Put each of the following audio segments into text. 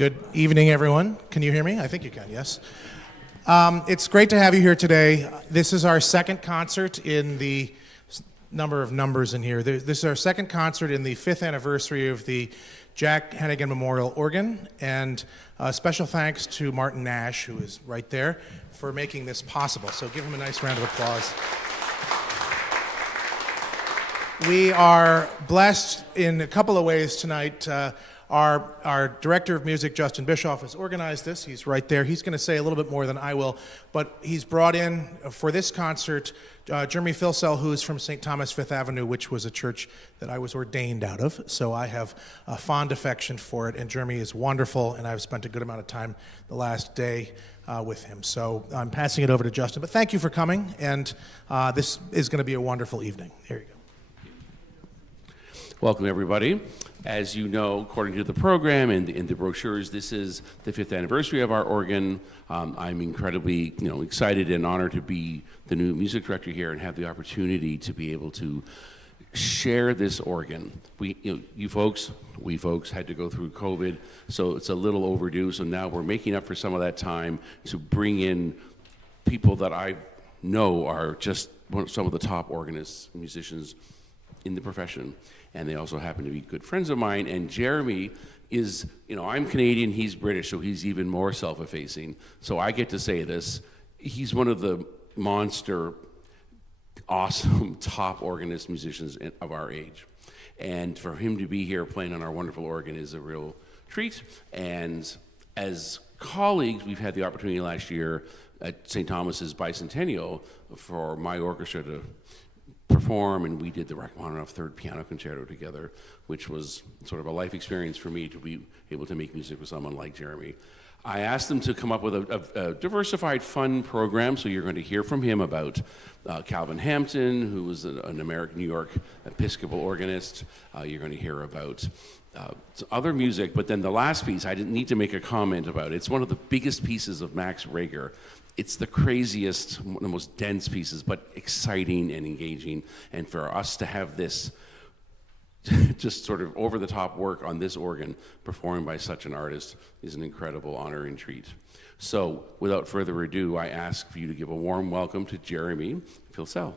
Good evening, everyone. Can you hear me? I think you can, yes. It's great to have you here today. This is our second concert in the number of numbers in here. This is our second concert in the 5th anniversary of the Jack Hennigan Memorial Organ, and special thanks to Martin Nash, who is right there, for making this possible. So give him a nice round of applause. We are blessed in a couple of ways tonight. Our director of music, Justin Bischof, has organized this. He's right there. He's going to say a little bit more than I will, but he's brought in for this concert Jeremy Filsell, who is from St. Thomas Fifth Avenue, which was a church that I was ordained out of. So I have a fond affection for it, and Jeremy is wonderful, and I've spent a good amount of time the last day with him. So I'm passing it over to Justin. But thank you for coming, and this is going to be a wonderful evening. Here you go. Welcome, everybody. As you know, according to the program and the brochures, this is the 5th anniversary of our organ. I'm incredibly, excited and honored to be the new music director here and have the opportunity to be able to share this organ. We folks had to go through COVID, so it's a little overdue. So now we're making up for some of that time to bring in people that I know are just some of the top organists, musicians in the profession. And they also happen to be good friends of mine. And Jeremy is, I'm Canadian, he's British, so he's even more self-effacing. So I get to say this. He's one of the monster, awesome, top organist musicians of our age. And for him to be here playing on our wonderful organ is a real treat. And as colleagues, we've had the opportunity last year at St. Thomas's bicentennial for my orchestra to perform, and we did the Rachmaninoff Third Piano Concerto together, which was sort of a life experience for me to be able to make music with someone like Jeremy. I asked them to come up with a diversified, fun program, so you're going to hear from him about Calvin Hampton, who was an American New York Episcopal organist. You're going to hear about other music, but then the last piece, I didn't need to make a comment about it. It's one of the biggest pieces of Max Reger. It's the craziest, one of the most dense pieces, but exciting and engaging. And for us to have this just sort of over-the-top work on this organ performed by such an artist is an incredible honor and treat. So without further ado, I ask for you to give a warm welcome to Jeremy Filsell.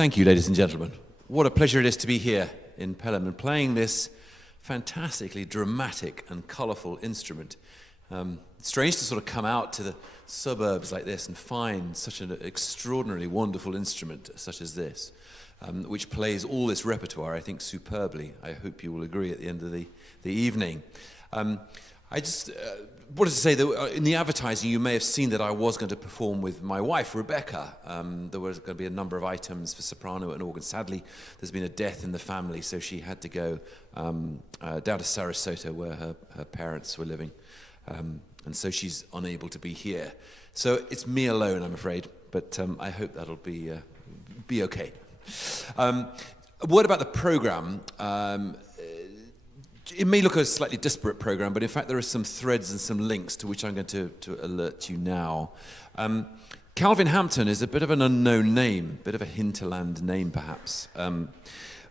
Thank you, ladies and gentlemen. What a pleasure it is to be here in Pelham and playing this fantastically dramatic and colourful instrument. It's strange to sort of come out to the suburbs like this and find such an extraordinarily wonderful instrument such as this, which plays all this repertoire, I think, superbly. I hope you will agree at the end of the evening. I just wanted to say that in the advertising you may have seen that I was going to perform with my wife, Rebecca. There was going to be a number of items for soprano and organ. Sadly, there's been a death in the family, so she had to go down to Sarasota where her parents were living. And so she's unable to be here. So it's me alone, I'm afraid, but I hope that'll be okay. A word about the program. It may look a slightly disparate program, but in fact there are some threads and some links to which I'm going to alert you now. Calvin Hampton is a bit of an unknown name, a bit of a hinterland name perhaps.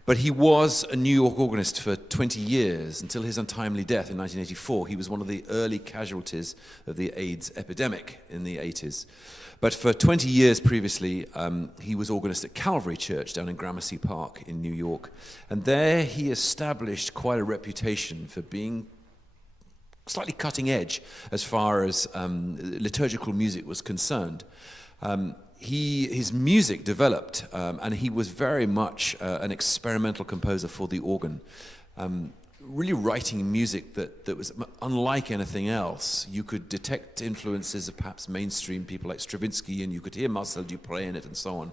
But he was a New York organist for 20 years until his untimely death in 1984. He was one of the early casualties of the AIDS epidemic in the 80s. But for 20 years previously, he was organist at Calvary Church down in Gramercy Park in New York. And there he established quite a reputation for being slightly cutting edge as far as liturgical music was concerned. His music developed, and he was very much an experimental composer for the organ, really writing music that was unlike anything else. You could detect influences of perhaps mainstream people like Stravinsky, and you could hear Marcel Dupré in it and so on.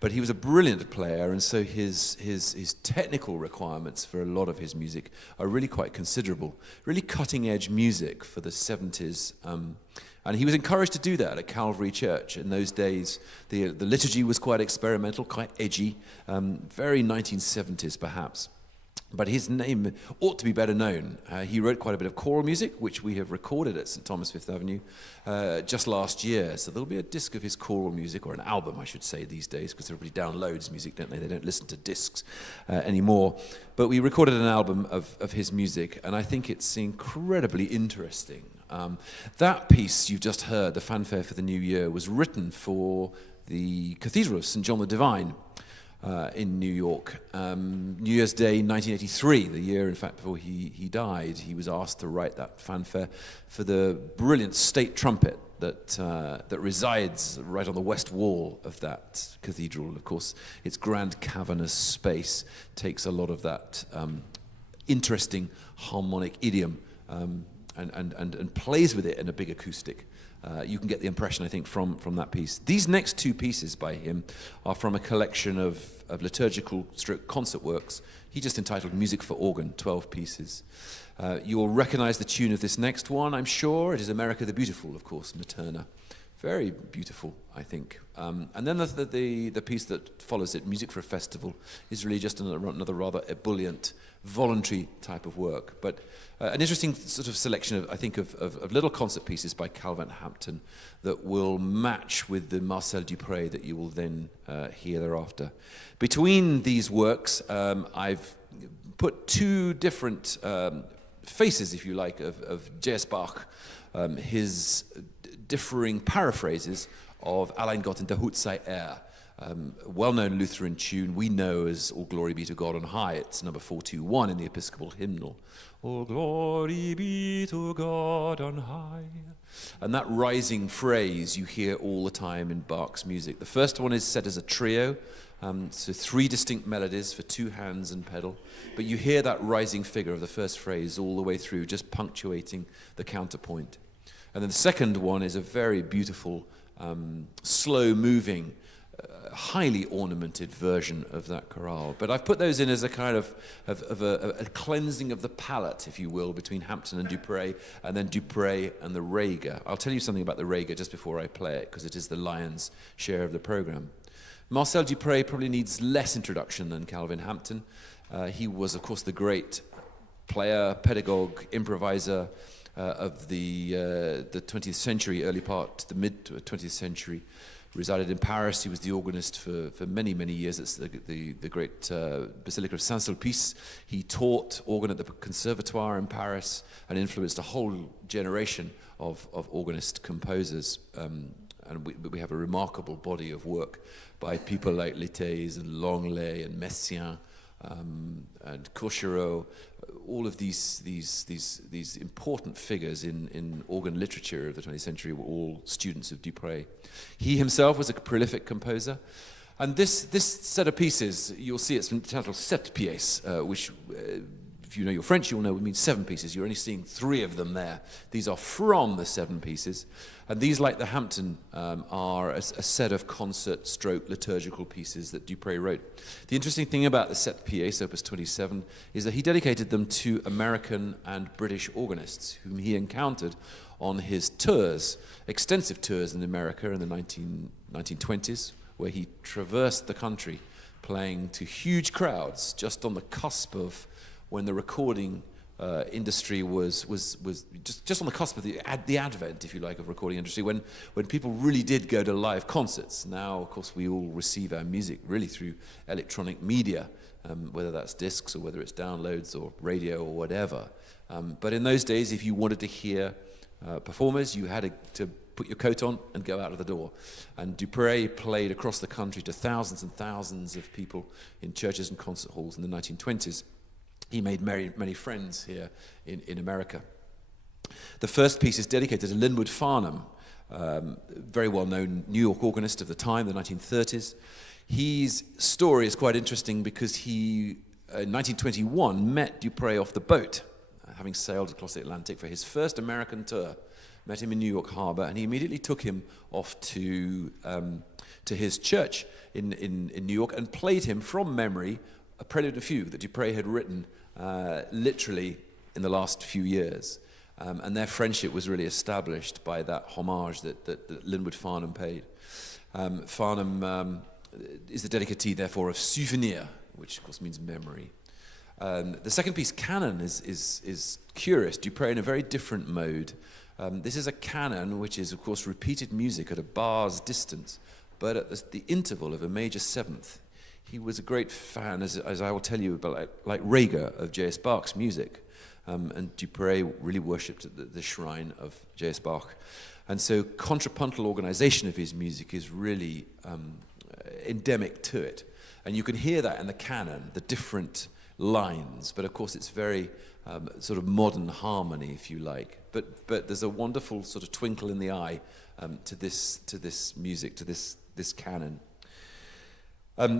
But he was a brilliant player, and so his technical requirements for a lot of his music are really quite considerable, really cutting-edge music for the 70s. And he was encouraged to do that at Calvary Church. In those days, the liturgy was quite experimental, quite edgy, very 1970s perhaps. But his name ought to be better known. He wrote quite a bit of choral music, which we have recorded at St. Thomas Fifth Avenue just last year. So there'll be a disc of his choral music, or an album, I should say, these days, because everybody downloads music, don't they? They don't listen to discs anymore. But we recorded an album of his music, and I think it's incredibly interesting. That piece you just heard, the fanfare for the New Year, was written for the Cathedral of St. John the Divine in New York. New Year's Day 1983, the year in fact before he died, he was asked to write that fanfare for the brilliant state trumpet that resides right on the west wall of that cathedral. Of course, its grand cavernous space takes a lot of that interesting harmonic idiom and plays with it in a big acoustic. You can get the impression, I think, from that piece. These next two pieces by him are from a collection of liturgical concert works. He just entitled Music for Organ, 12 pieces. You will recognize the tune of this next one, I'm sure. It is America the Beautiful, of course, Materna. Very beautiful, I think. And then the piece that follows it, Music for a Festival, is really just another rather ebullient, voluntary type of work. But an interesting sort of selection, I think, of little concert pieces by Calvin Hampton that will match with the Marcel Dupré that you will then hear thereafter. Between these works, I've put two different faces, if you like, of J.S. Bach, his differing paraphrases of Allein Gott in der Hut sei well-known Lutheran tune we know as All Glory Be to God on High. It's number 421 in the Episcopal hymnal. All glory be to God on high. And that rising phrase you hear all the time in Bach's music. The first one is set as a trio, so three distinct melodies for two hands and pedal. But you hear that rising figure of the first phrase all the way through, just punctuating the counterpoint. And then the second one is a very beautiful, slow-moving, highly ornamented version of that chorale. But I've put those in as a kind of a cleansing of the palette, if you will, between Hampton and Dupré, and then Dupré and the Rega. I'll tell you something about the Rega just before I play it, because it is the lion's share of the program. Marcel Dupré probably needs less introduction than Calvin Hampton. He was, of course, the great player, pedagogue, improviser of the 20th century, early part, the mid-20th century. Resided in Paris. He was the organist for many, many years. It's the great Basilica of Saint-Sulpice. He taught organ at the Conservatoire in Paris and influenced a whole generation of organist composers. and we have a remarkable body of work by people like Lettès and Langlais and Messiaen and Cochereau, all of these important figures in organ literature of the 20th century were all students of Dupré. He himself was a prolific composer. And this set of pieces, you'll see it's entitled sept pièces, which, if you know your French, you'll know it means 7 pieces. You're only seeing 3 of them there. These are from the 7 pieces. And these, like the Hampton, are a set of concert/liturgical pieces that Dupré wrote. The interesting thing about the sept pièces, Opus 27, is that he dedicated them to American and British organists, whom he encountered on his tours, extensive tours in America in the 1920s, where he traversed the country playing to huge crowds just on the cusp of when the recording industry was just on the cusp of the advent, if you like, of recording industry, when people really did go to live concerts. Now, of course, we all receive our music really through electronic media, whether that's discs or whether it's downloads or radio or whatever. But in those days, if you wanted to hear performers, you had to put your coat on and go out of the door. And Dupré played across the country to thousands and thousands of people in churches and concert halls in the 1920s. He made many friends here in America. The first piece is dedicated to Linwood Farnham, very well-known New York organist of the time, the 1930s. His story is quite interesting because he, in 1921, met Dupré off the boat, having sailed across the Atlantic for his first American tour. Met him in New York Harbor, and he immediately took him off to his church in New York and played him from memory a prelude and fugue that Dupré had written literally in the last few years. And their friendship was really established by that homage that Linwood Farnham paid. Farnham is the dedicatee, therefore, of souvenir, which of course means memory. The second piece, Canon, is curious. Dupré in a very different mode. This is a canon, which is, of course, repeated music at a bar's distance, but at the interval of a major seventh. He was a great fan, as I will tell you, about like Reger of J.S. Bach's music. And Dupré really worshipped at the shrine of J.S. Bach. And so contrapuntal organization of his music is really endemic to it. And you can hear that in the canon, the different lines, but of course it's very sort of modern harmony, if you like. But there's a wonderful sort of twinkle in the eye to this music, to this canon.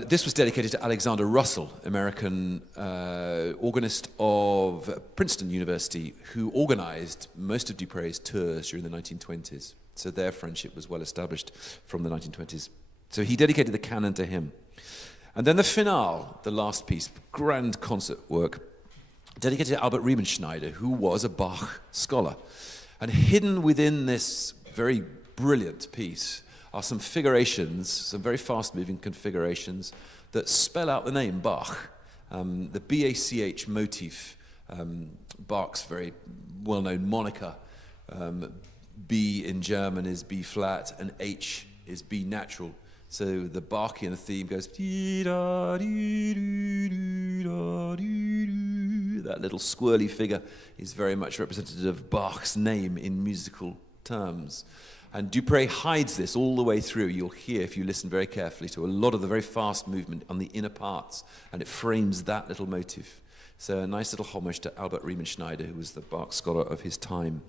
This was dedicated to Alexander Russell, American organist of Princeton University, who organized most of Dupré's tours during the 1920s. So their friendship was well established from the 1920s. So he dedicated the canon to him. And then the finale, the last piece, grand concert work, dedicated to Albert Riemenschneider, who was a Bach scholar. And hidden within this very brilliant piece are some figurations, some very fast-moving configurations that spell out the name Bach. The BACH motif, Bach's very well-known moniker. B in German is B flat, and H is B natural. So the Bachian theme goes, that little squirrely figure is very much representative of Bach's name in musical terms. And Dupré hides this all the way through. You'll hear, if you listen very carefully, to a lot of the very fast movement on the inner parts, and it frames that little motif. So a nice little homage to Albert Riemenschneider, who was the Bach scholar of his time.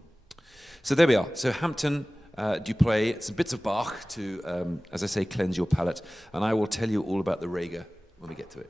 So there we are. So Hampton, Dupré, some bits of Bach to, as I say, cleanse your palate. And I will tell you all about the Reger when we get to it.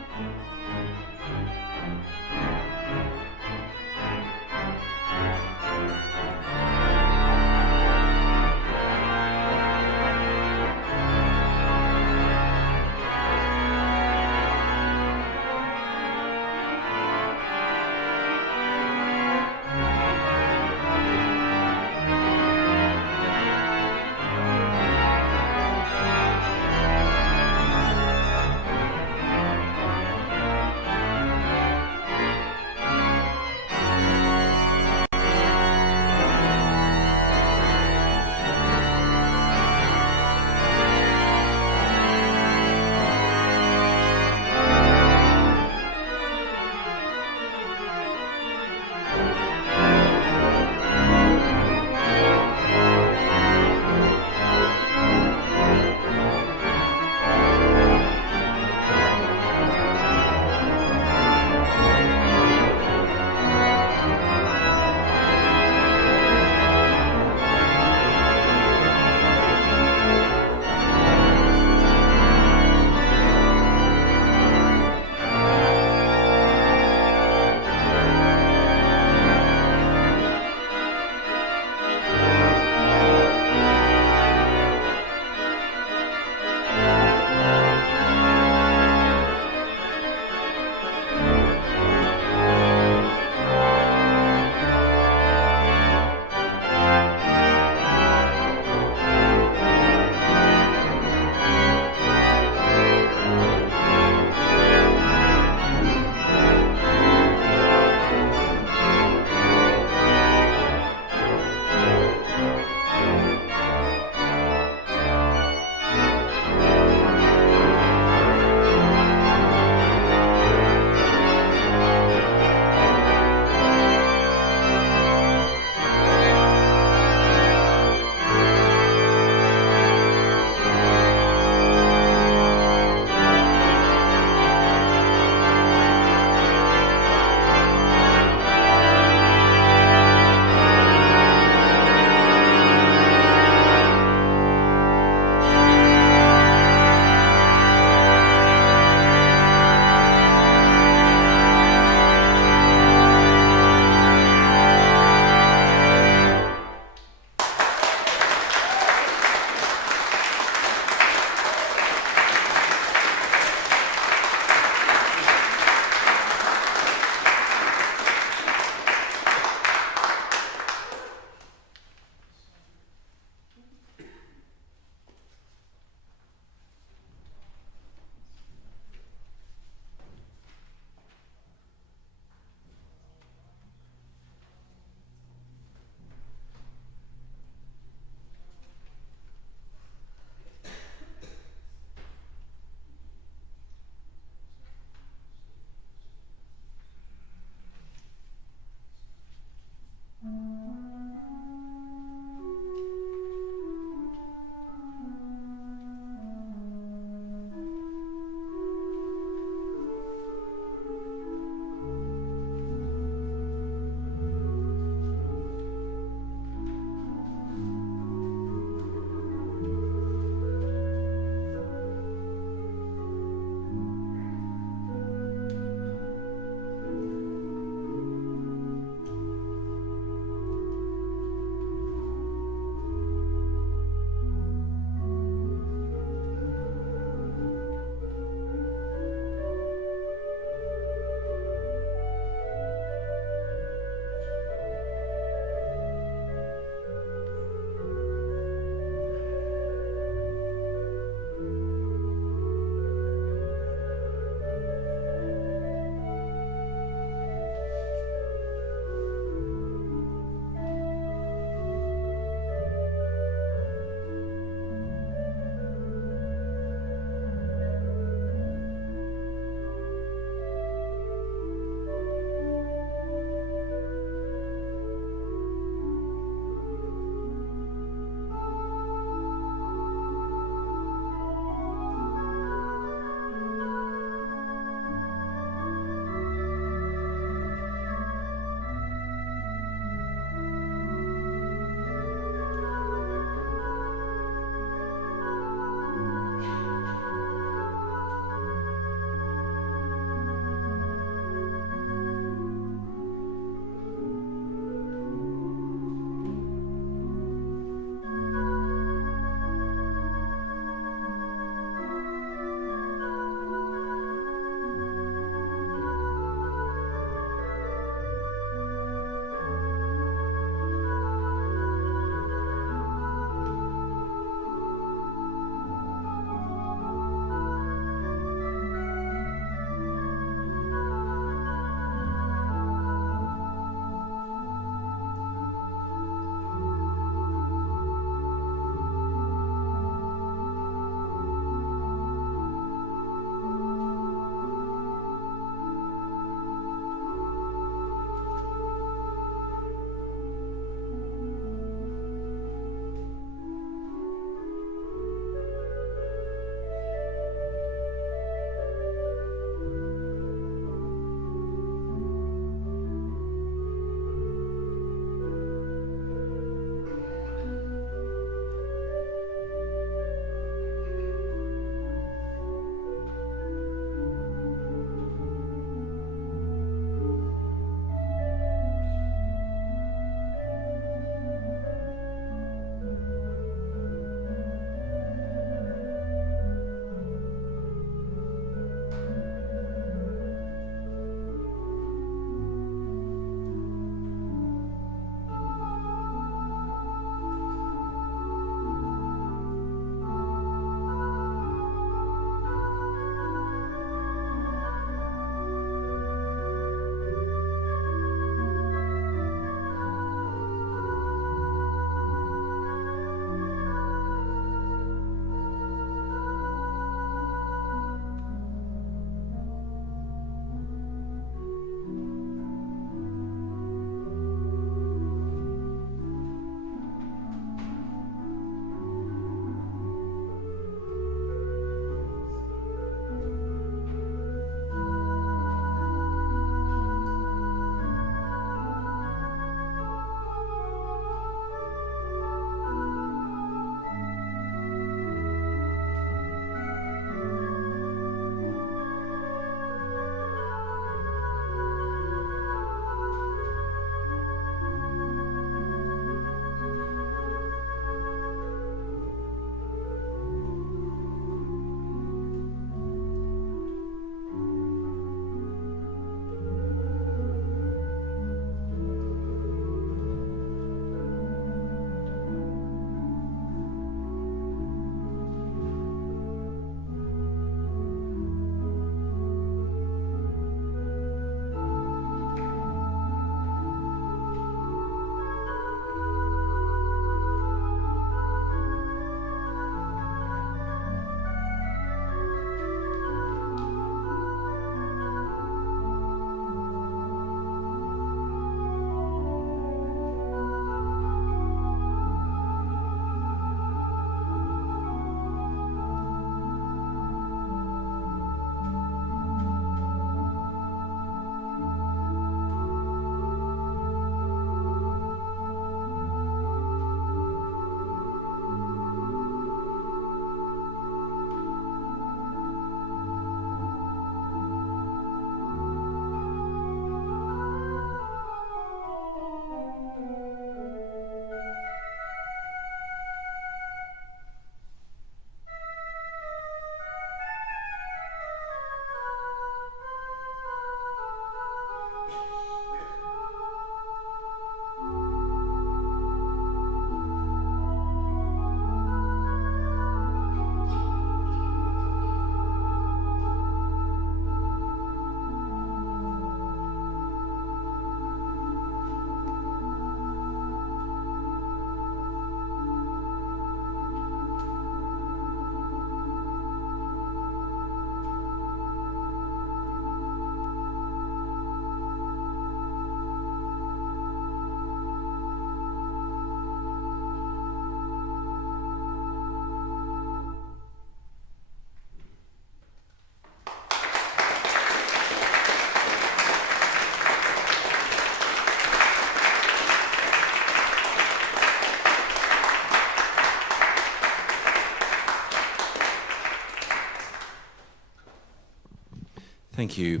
Thank you.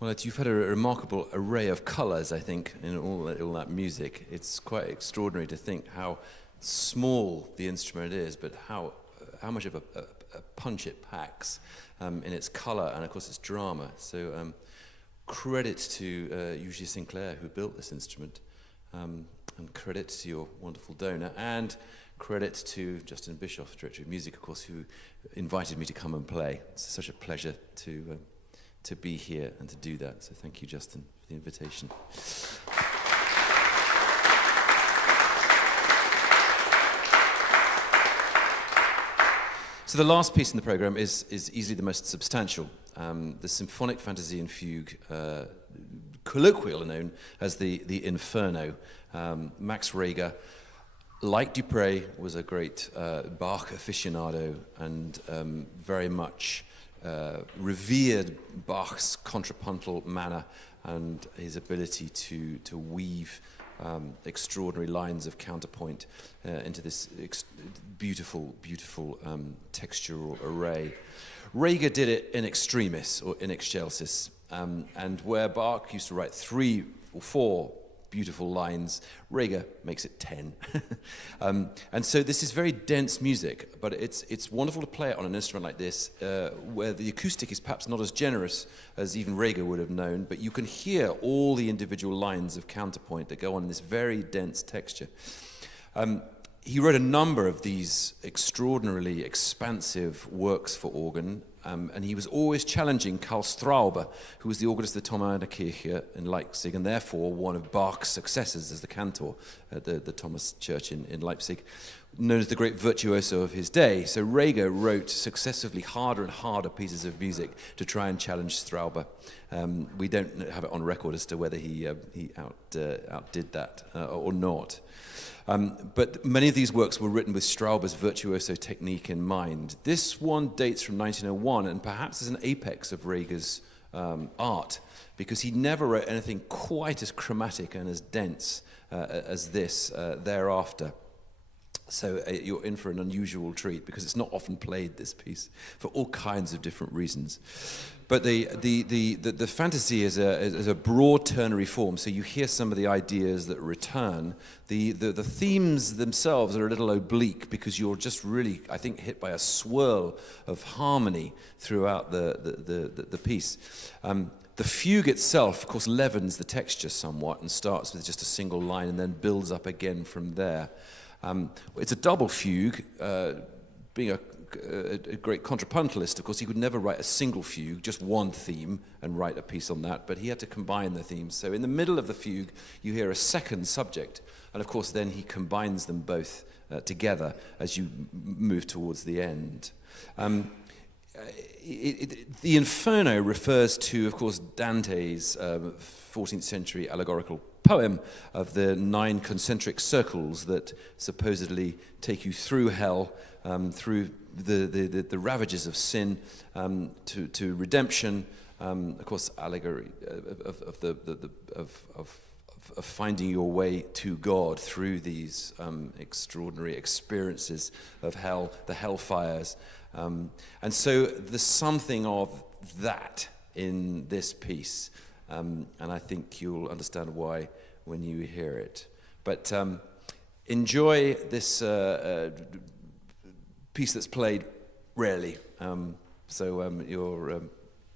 Well, you've had a remarkable array of colours, I think, in all that music. It's quite extraordinary to think how small the instrument is, but how much of a punch it packs in its colour and, of course, its drama. So credit to Juget-Sinclair, who built this instrument, and credit to your wonderful donor, and credit to Justin Bischof, Director of Music, of course, who invited me to come and play. It's such a pleasure to be here and to do that. So thank you, Justin, for the invitation. So the last piece in the program is easily the most substantial. The Symphonic Fantasy and Fugue, colloquially known as the Inferno. Max Reger, like Dupré, was a great Bach aficionado and very much revered Bach's contrapuntal manner and his ability to weave extraordinary lines of counterpoint into this beautiful textural array. Reger did it in extremis, or in excelsis, and where Bach used to write 3 or 4 beautiful lines, Reger makes it 10. And so this is very dense music, but it's wonderful to play it on an instrument like this, where the acoustic is perhaps not as generous as even Reger would have known, but you can hear all the individual lines of counterpoint that go on in this very dense texture. He wrote a number of these extraordinarily expansive works for organ, and he was always challenging Karl Straube, who was the organist of the Thomanerkirche in Leipzig, and therefore one of Bach's successors as the cantor at the Thomas Church in Leipzig, known as the great virtuoso of his day. So Reger wrote successively harder and harder pieces of music to try and challenge Straube. We don't have it on record as to whether he outdid that or not. But many of these works were written with Straube's virtuoso technique in mind. This one dates from 1901 and perhaps is an apex of Reger's art, because he never wrote anything quite as chromatic and as dense as this thereafter. So you're in for an unusual treat, because it's not often played, this piece, for all kinds of different reasons. But the fantasy is a broad ternary form, so you hear some of the ideas that return. The themes themselves are a little oblique, because you're just really, I think, hit by a swirl of harmony throughout the piece. The fugue itself, of course, leavens the texture somewhat and starts with just a single line and then builds up again from there. It's a double fugue. Being a great contrapuntalist, of course, he would never write a single fugue, just one theme, and write a piece on that, but he had to combine the themes. So in the middle of the fugue, you hear a second subject, and of course then he combines them both together as you move towards the end. The Inferno refers to, of course, Dante's 14th century allegorical poem of the 9 concentric circles that supposedly take you through hell, through the ravages of sin, to redemption. Of course, allegory of finding your way to God through these extraordinary experiences of hell, the hellfires. And so there's something of that in this piece, and I think you'll understand why when you hear it. But enjoy this piece that's played rarely, so you're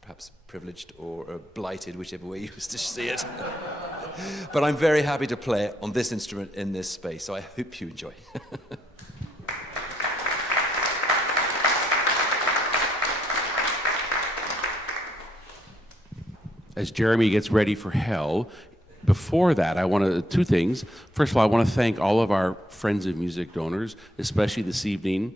perhaps privileged or blighted, whichever way you wish to see it. But I'm very happy to play it on this instrument in this space, so I hope you enjoy. As Jeremy gets ready for hell, before that, I want to, 2 things. First of all, I want to thank all of our Friends of Music donors, especially this evening,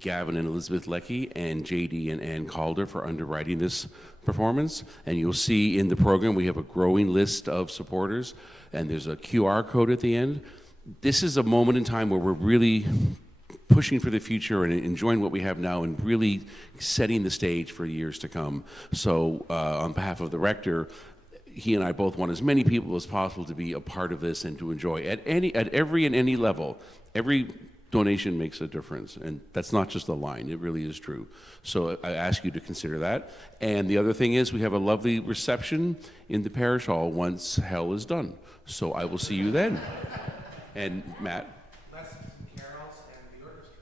Gavin and Elizabeth Leckie, and JD and Ann Calder for underwriting this performance. And you'll see in the program we have a growing list of supporters, and there's a QR code at the end. This is a moment in time where we're really pushing for the future and enjoying what we have now and really setting the stage for years to come. So on behalf of the rector, he and I both want as many people as possible to be a part of this and to enjoy at every and any level. Every donation makes a difference, and that's not just a line, it really is true. So I ask you to consider that. And the other thing is we have a lovely reception in the parish hall once hell is done. So I will see you then. And Matt? Lessons and carols and the orchestra.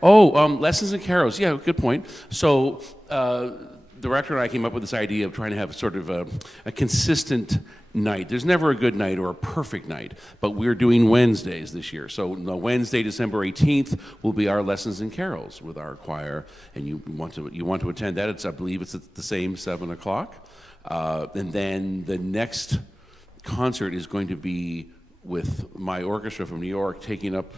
Oh, lessons and carols. Yeah, good point. So the rector and I came up with this idea of trying to have sort of a consistent night. There's never a good night or a perfect night, but we're doing Wednesdays this year. So Wednesday, December 18th, will be our lessons and carols with our choir, and you want to attend that. I believe it's at the same 7 o'clock. And then the next concert is going to be with my orchestra from New York, taking up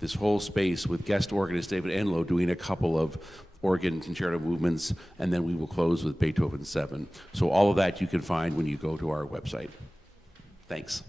this whole space with guest organist David Enlow doing a couple of organ concerto movements, and then we will close with Beethoven 7. So all of that you can find when you go to our website. Thanks.